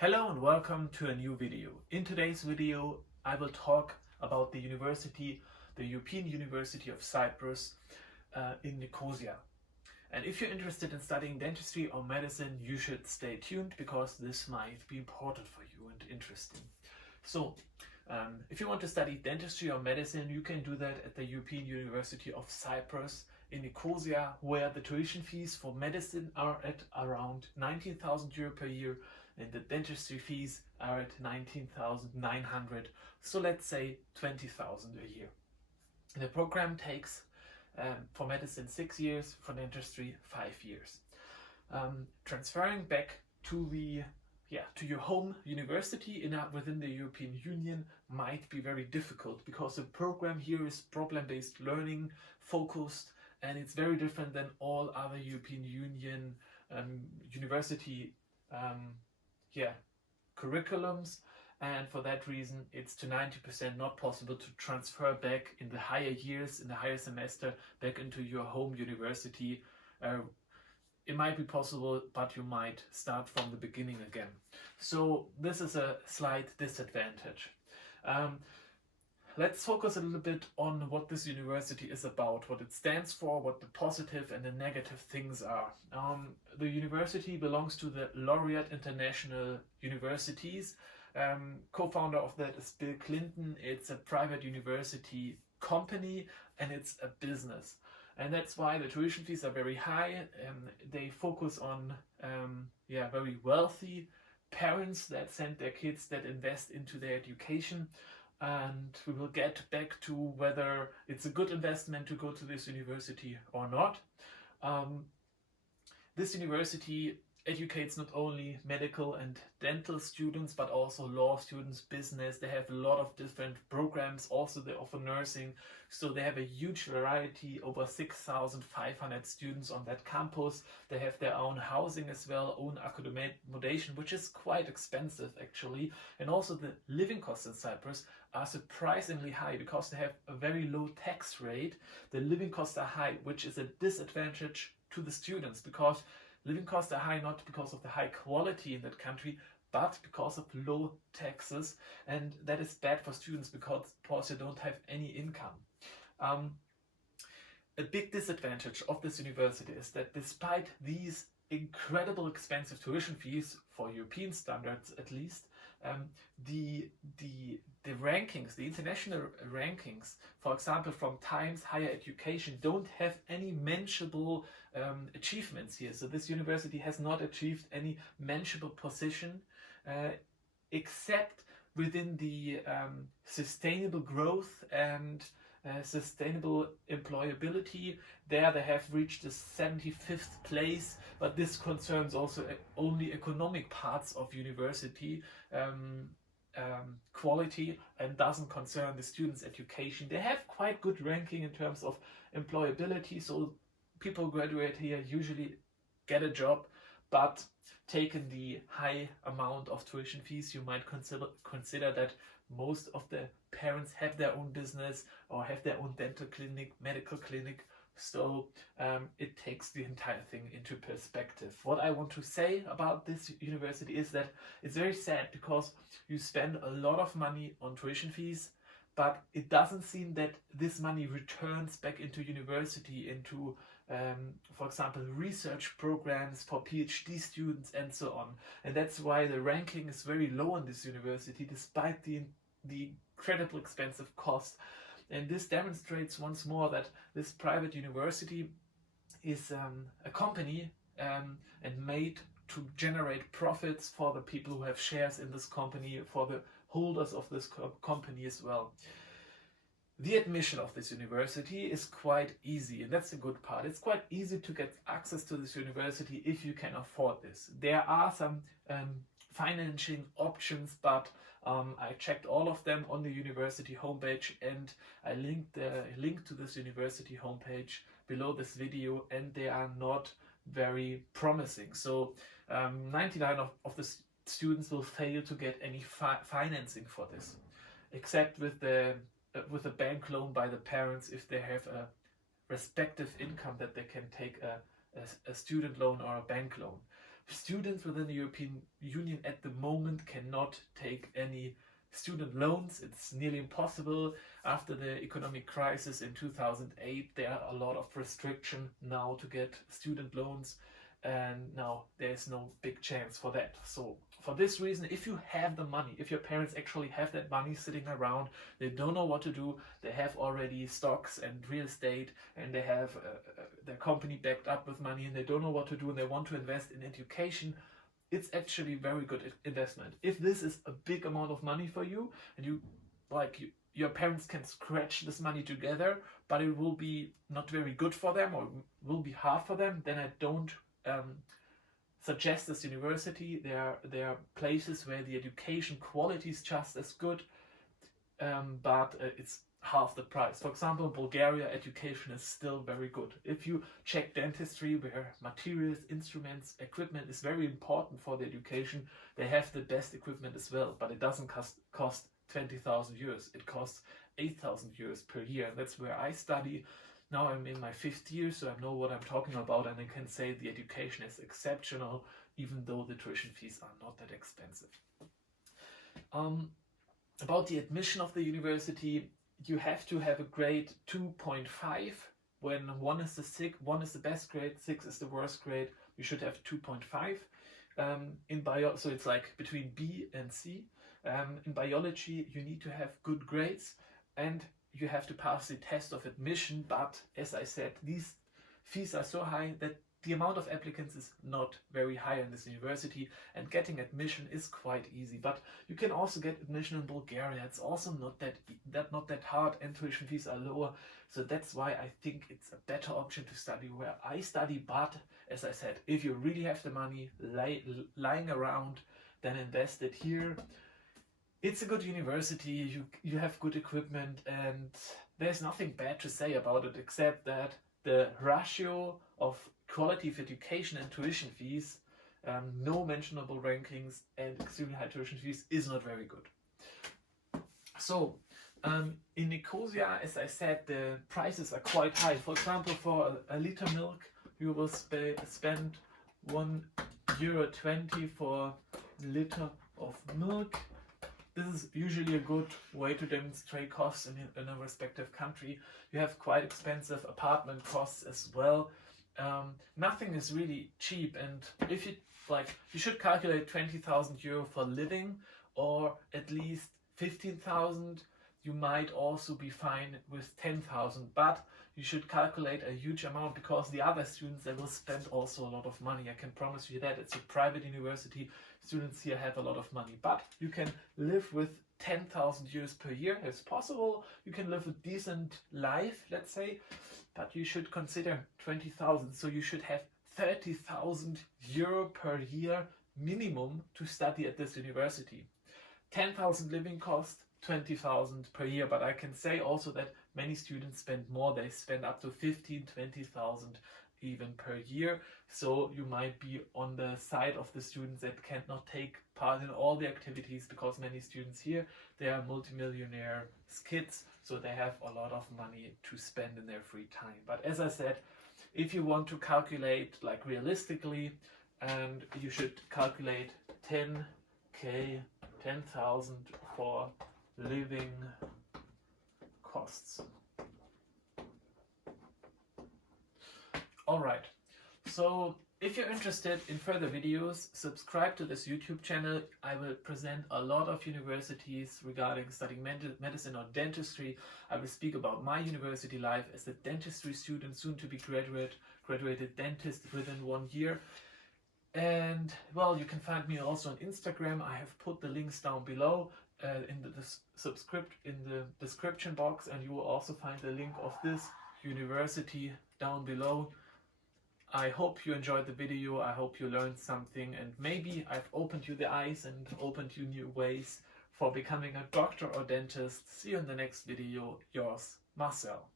Hello and welcome to a new video. In today's video I will talk about the European University of Cyprus in Nikosia. And if you're interested in studying dentistry or medicine, you should stay tuned because this might be important for you and interesting. So, if you want to study dentistry or medicine, you can do that at the European University of Cyprus in Nikosia, where the tuition fees for medicine are at around 19,000 euro per year and the dentistry fees are at 19,900, so let's say 20,000 a year. The program takes for medicine 6 years, for dentistry 5 years. Transferring back to your home university within the European Union might be very difficult because the program here is problem-based learning focused, and it's very different than all other European Union university curriculums, and for that reason it's to 90% not possible to transfer back in the higher years, in the higher semester, back into your home university. It might be possible, but you might start from the beginning again. So this is a slight disadvantage. Let's focus a little bit on what this university is about, what it stands for, what the positive and the negative things are. The university belongs to the Laureate International Universities. Co-founder of that is Bill Clinton. It's a private university company and it's a business. And that's why the tuition fees are very high. They focus on very wealthy parents that send their kids, that invest into their education. And we will get back to whether it's a good investment to go to this university or not. This university educates not only medical and dental students, but also law students, business. They have a lot of different programs. Also, they offer nursing. So they have a huge variety, over 6,500 students on that campus. They have their own housing as well, own accommodation, which is quite expensive actually. And also the living costs in Cyprus are surprisingly high because they have a very low tax rate. The living costs are high, which is a disadvantage to the students because living costs are high not because of the high quality in that country, but because of low taxes, and that is bad for students because you don't have any income. A big disadvantage of this university is that despite these incredible expensive tuition fees, for European standards at least, the rankings, the international rankings, for example from Times Higher Education, don't have any mentionable achievements here. So this university has not achieved any mentionable position except within the sustainable growth and sustainable employability. There they have reached the 75th place, but this concerns also only economic parts of university quality and doesn't concern the students' education. They have quite good ranking in terms of employability, so people who graduate here usually get a job, but taken the high amount of tuition fees, you might consider that most of the parents have their own business or have their own dental clinic, medical clinic, so it takes the entire thing into perspective. What I want to say about this university is that it's very sad because you spend a lot of money on tuition fees, but it doesn't seem that this money returns back into university, into for example research programs for PhD students and so on. And that's why the ranking is very low in this university despite the incredible expensive cost. And this demonstrates once more that this private university is a company and made to generate profits for the people who have shares in this company, for the holders of this company as well. The admission of this university is quite easy, and that's the good part. It's quite easy to get access to this university if you can afford this. There are some financing options, but I checked all of them on the university homepage, and I linked the link to this university homepage below this video, and they are not very promising. So 99 of the students will fail to get any financing for this, except with a bank loan by the parents if they have a respective income that they can take a student loan or a bank loan. Students within the European Union at the moment cannot take any student loans. It's nearly impossible. After the economic crisis in 2008, there are a lot of restriction now to get student loans, and now there's no big chance for that. So for this reason, if you have the money, if your parents actually have that money sitting around, they don't know what to do, they have already stocks and real estate, and they have their company backed up with money, and they don't know what to do, and they want to invest in education, it's actually very good investment. If this is a big amount of money for you, and your parents can scratch this money together, but it will be not very good for them, or will be hard for them, then I don't suggest this university. There are places where the education quality is just as good, but it's half the price. For example, in Bulgaria, education is still very good. If you check dentistry, where materials, instruments, equipment is very important for the education, they have the best equipment as well, but it doesn't cost 20,000 euros. It costs 8,000 euros per year, and that's where I study. Now I'm in my 5th year, so I know what I'm talking about, and I can say the education is exceptional, even though the tuition fees are not that expensive. About the admission of the university, you have to have a grade 2.5. When 1 is the best grade, 6 is the worst grade, you should have 2.5. In bio, so it's like between B and C. In biology, you need to have good grades, and you have to pass the test of admission, but as I said, these fees are so high that the amount of applicants is not very high in this university, and getting admission is quite easy. But you can also get admission in Bulgaria. It's also not that hard, and tuition fees are lower. So that's why I think it's a better option to study where I study. But as I said, if you really have the money lying around, then invest it here. It's a good university, you have good equipment, and there's nothing bad to say about it, except that the ratio of quality of education and tuition fees, no mentionable rankings and extremely high tuition fees, is not very good. So in Nikosia, as I said, the prices are quite high. For example, for a liter milk, you will spend €1.20 for a liter of milk. This is usually a good way to demonstrate costs in a respective country. You have quite expensive apartment costs as well. Nothing is really cheap, and if you should calculate 20,000 euro for living, or at least 15,000. You might also be fine with 10,000, but you should calculate a huge amount, because the other students, they will spend also a lot of money. I can promise you that. It's a private university. Students here have a lot of money, but you can live with 10,000 euros per year. It's possible. You can live a decent life, let's say, but you should consider 20,000. So you should have 30,000 euro per year minimum to study at this university. 10,000 living cost, 20,000 per year, but I can say also that many students spend more. They spend up to 15,000, 20,000 even per year. So you might be on the side of the students that cannot take part in all the activities, because many students here, they are multimillionaire kids, so they have a lot of money to spend in their free time. But as I said, if you want to calculate like realistically, and you should calculate 10,000 for living costs. Alright, so if you're interested in further videos, subscribe to this YouTube channel. I will present a lot of universities regarding studying medicine or dentistry. I will speak about my university life as a dentistry student, soon to be graduated dentist within 1 year. And well, you can find me also on Instagram. I have put the links down below in the description box, and you will also find the link of this university down below. I hope you enjoyed the video. I hope you learned something, and maybe I've opened you the eyes and opened you new ways for becoming a doctor or dentist. See you in the next video. Yours, Marcel.